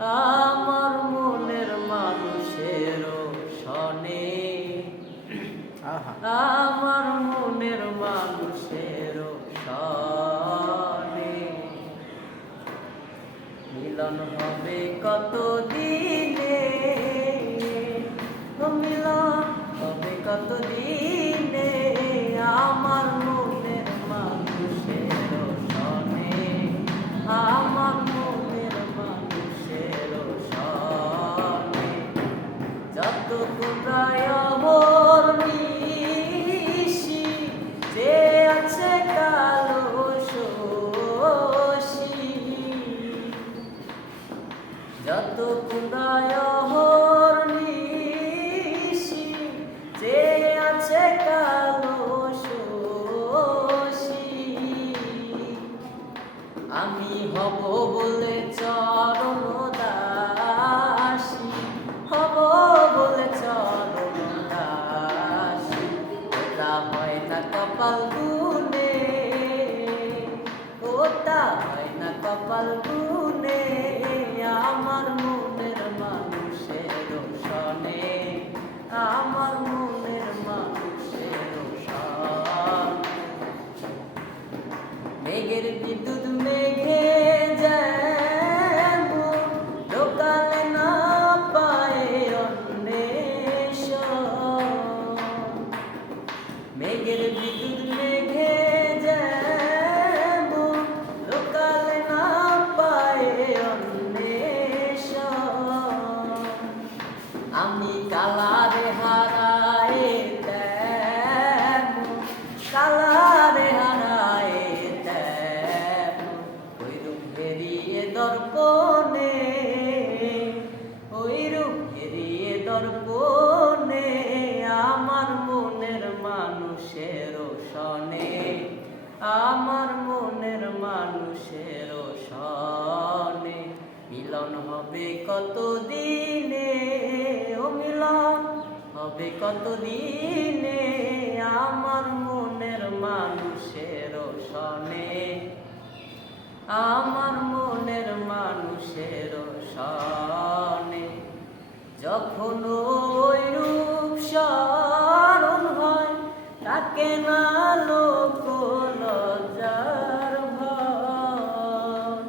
আমার মনের মানুষের সনে, আমার মনের মানুষের সনে মিলন হবে কত দিনে, মিলন হবে কত দিনে আমার মনের মানুষের সনে, আমার মনের মানুষের সনে যত তোমরায় অমর নিশি যে আছে কালো শোষী, যত তোমরায় অমর নিশি যে আছে কালো শোষী, আমি হব বলে চরণ দাসী, হব বলে চরণ দাসী, ওটা হয় না কপাল গুনে, ওটা হয় না কপাল গুনে আমার মনের মানুষের সনে, আমার মনের মানুষের সনে মেঘের বিদ্যুৎ মেঘে যেমন লোকালে না পায় অন্বেষণ, মেঘের বিদ্যুৎ মেঘে যেমন লোকালে না পায় অন্বেষণ, আমি কালারে হারায় তেমন, কালারে হারায় তেমন ওই রূপ হেরিয়ে দর্পণে, ওই রূপ হেরিয়ে দর্পণে আমার মনের মানুষের সনে, আমার মনের মানুষের সনে মিলন হবে কত দিনে, ও মিলন হবে কত দিনে আমার মনের মানুষের সনে, আমার মনের মানুষের সনে যখন ওই রূপ স্মরণ হয় তাকে না লোক লজ্জার ভয়,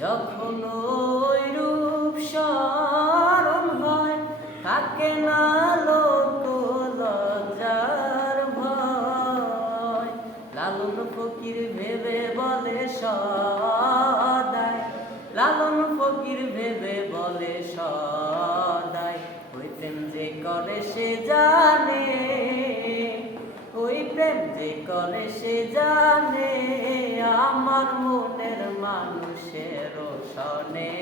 যখন ওই রূপ স্মরণ হয় তাকে না লোক লজ্জার ভয়, লালন ফকির ভেবে বলে সদাই, লালন ফকির ভেবে বলে সদাই ওই প্রেম যে করে সে জানে, ওই প্রেম যে করে সে জানে আমার মনের মানুষের সনে,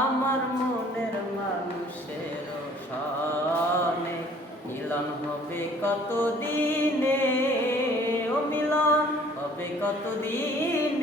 আমার মনের মানুষের সনে মিলন হবে কত দিনে, ও মিলন হবে কত দিনে